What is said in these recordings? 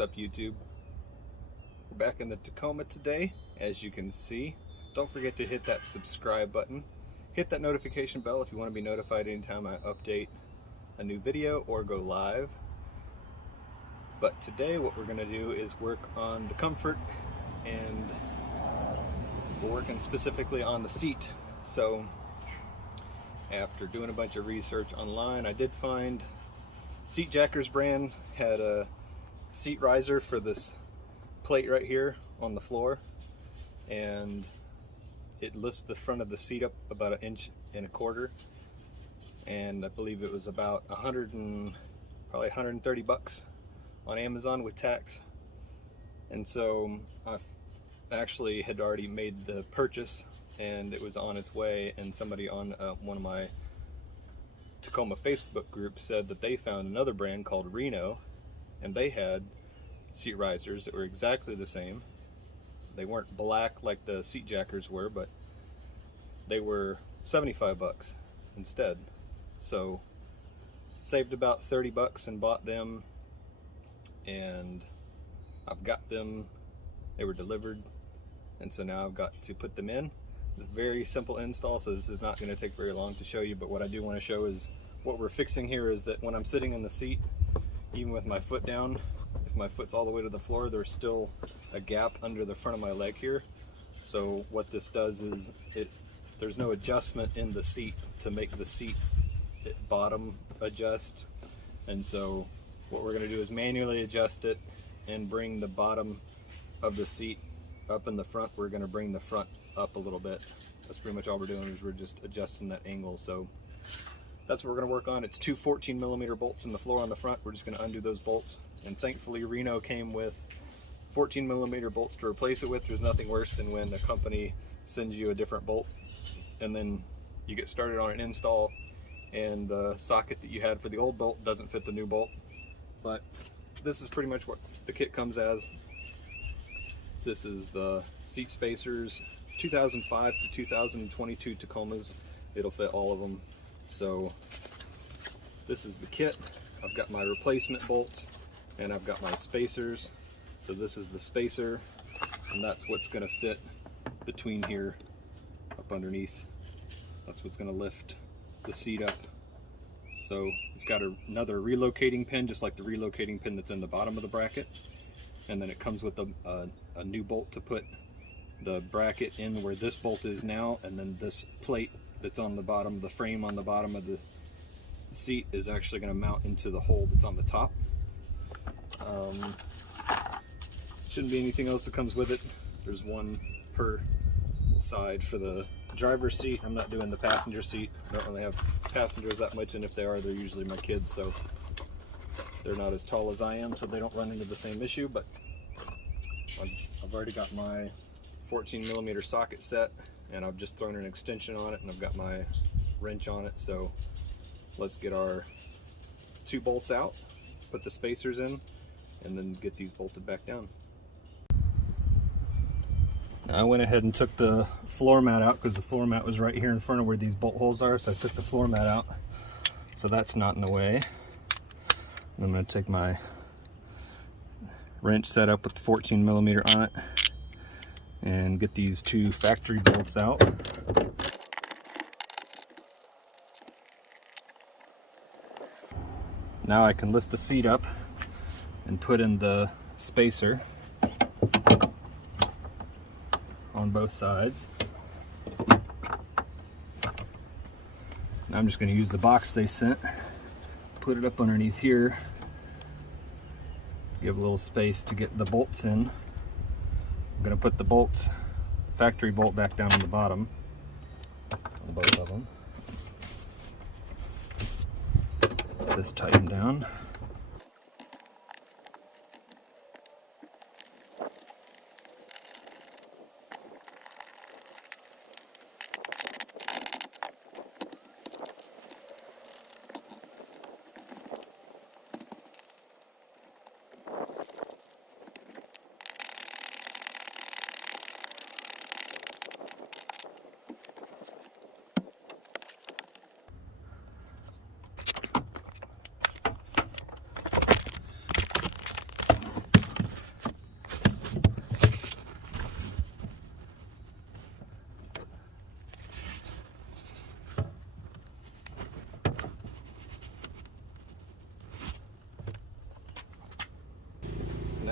up, YouTube? We're back in the Tacoma today, as you can see. Don't forget to hit that subscribe button. Hit that notification bell if you want to be notified anytime I update a new video or go live. But today what we're going to do is work on the comfort, and we're working specifically on the seat. So after doing a bunch of research online, I did find Seat Jackers brand had a seat riser for this plate right here on the floor, and it lifts the front of the seat up about 1.25 inches, and I believe it was about probably 130 bucks on Amazon with tax. And so I actually had already made the purchase and it was on its way, and somebody on one of my Tacoma Facebook groups said that they found another brand called Reno, and they had seat risers that were exactly the same. They weren't black like the Seat Jackers were, but they were 75 bucks instead. So saved about 30 bucks and bought them, and I've got them. They were delivered, and so now I've got to put them in. It's a very simple install, so this is not going to take very long to show you, but what I do want to show is what we're fixing here is that when I'm sitting in the seat, even with my foot down, if my foot's all the way to the floor, there's still a gap under the front of my leg here. So what this does is there's no adjustment in the seat to make the seat bottom adjust, and so what we're going to do is manually adjust it and bring the bottom of the seat up in the front. We're going to bring the front up a little bit. That's pretty much all we're doing, is we're just adjusting that angle. So that's what we're going to work on. It's two 14mm bolts in the floor on the front. We're just going to undo those bolts, and thankfully Reno came with 14mm bolts to replace it with. There's nothing worse than when a company sends you a different bolt and then you get started on an install and the socket that you had for the old bolt doesn't fit the new bolt. But this is pretty much what the kit comes as. This is the seat spacers, 2005 to 2022 Tacomas. It'll fit all of them. So this is the kit. I've got my replacement bolts and I've got my spacers. So this is the spacer, and that's what's going to fit between here up underneath. That's what's going to lift the seat up. So it's got another relocating pin, just like the relocating pin that's in the bottom of the bracket, and then it comes with a new bolt to put the bracket in where this bolt is now, and then this plate that's on the bottom, the frame on the bottom of the seat, is actually going to mount into the hole that's on the top. Shouldn't be anything else that comes with it. There's one per side for the driver's seat. I'm not doing the passenger seat. I don't really have passengers that much, and if they are, they're usually my kids, so they're not as tall as I am, so they don't run into the same issue. But I've already got my 14mm socket set, and I've just thrown an extension on it, and I've got my wrench on it. So let's get our two bolts out, put the spacers in, and then get these bolted back down. I went ahead and took the floor mat out because the floor mat was right here in front of where these bolt holes are, so I took the floor mat out, so that's not in the way. I'm going to take my wrench set up with the 14mm on it and get these two factory bolts out. Now I can lift the seat up and put in the spacer on both sides. Now I'm just going to use the box they sent, put it up underneath here, give a little space to get the bolts in. I'm going to put the bolts, factory bolt, back down on the bottom on both of them. Get this tightened down.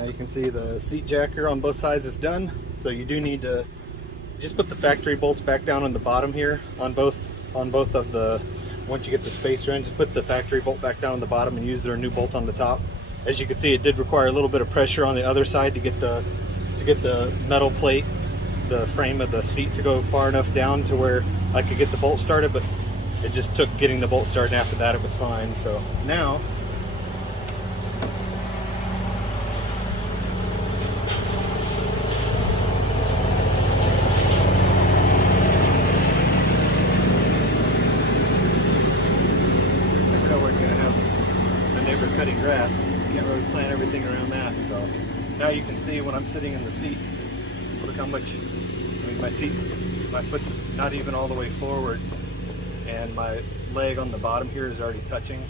you can see the seat jacker on both sides is done. So you do need to just put the factory bolts back down on the bottom here on both of the, once you get the spacer in, just put the factory bolt back down on the bottom and use their new bolt on the top. As you can see, it did require a little bit of pressure on the other side to get the metal plate, the frame of the seat, to go far enough down to where I could get the bolt started, but it just took getting the bolt started, and after that it was fine. So now cutting grass, you can't really plan everything around that. So now you can see when I'm sitting in the seat, look how much, I mean, my foot's not even all the way forward, and my leg on the bottom here is already touching.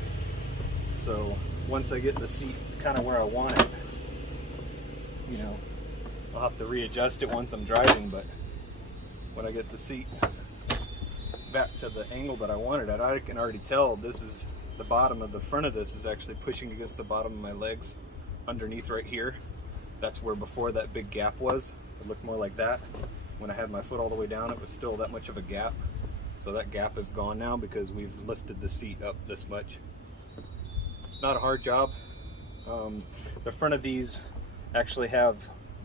So once I get the seat kind of where I want it, you know, I'll have to readjust it once I'm driving, but when I get the seat back to the angle that I want it at, I can already tell this is the bottom of the front of this is actually pushing against the bottom of my legs underneath right here. That's where before that big gap was. It looked more like that. When I had my foot all the way down, it was still that much of a gap. So that gap is gone now because we've lifted the seat up this much. It's not a hard job. The front of these actually have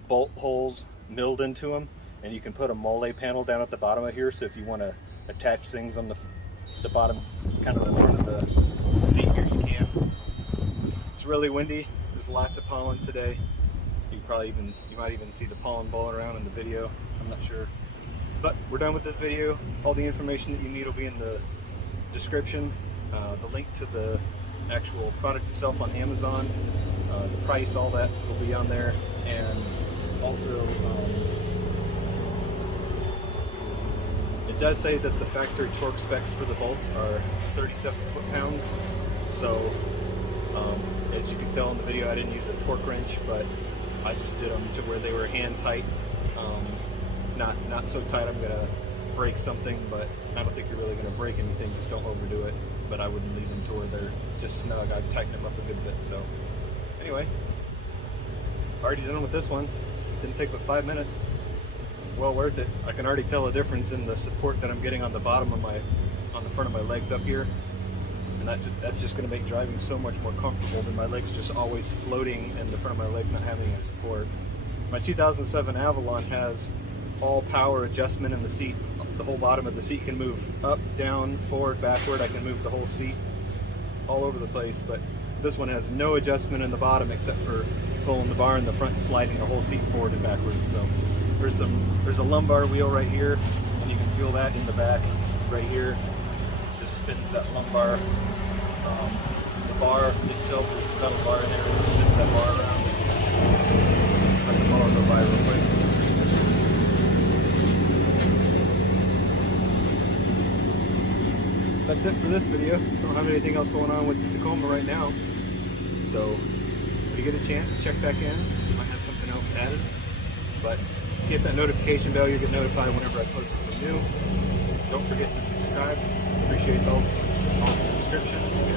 bolt holes milled into them, and you can put a Molle panel down at the bottom of here, so if you want to attach things on the bottom, kind of the front of the seat here, you can. It's really windy. There's lots of pollen today. You might even see the pollen blowing around in the video. I'm not sure. But we're done with this video. All the information that you need will be in the description. The link to the actual product itself on Amazon, the price, all that will be on there. And also, it does say that the factory torque specs for the bolts are 37 foot-pounds. So, as you can tell in the video, I didn't use a torque wrench, but I just did them to where they were hand tight. Not so tight I'm gonna break something, but I don't think you're really gonna break anything. Just don't overdo it. But I wouldn't leave them to where they're just snug. I'd tighten them up a good bit. So, anyway, already done with this one. Didn't take but 5 minutes. Well worth it. I can already tell a difference in the support that I'm getting on the bottom of on the front of my legs up here, and that's just going to make driving so much more comfortable than my legs just always floating and the front of my leg not having any support. My 2007 Avalon has all power adjustment in the seat. The whole bottom of the seat can move up, down, forward, backward. I can move the whole seat all over the place, but this one has no adjustment in the bottom except for pulling the bar in the front and sliding the whole seat forward and backward. So there's a lumbar wheel right here, and you can feel that in the back right here. Just spins that lumbar. The bar itself is a metal bar in there, and it spins that bar around. Let the bar go by real quick. That's it for this video. Don't have anything else going on with the Tacoma right now. So if you get a chance, check back in. You might have something else added. But hit that notification bell, you'll get notified whenever I post something new. Don't forget to subscribe. Appreciate all the subscriptions.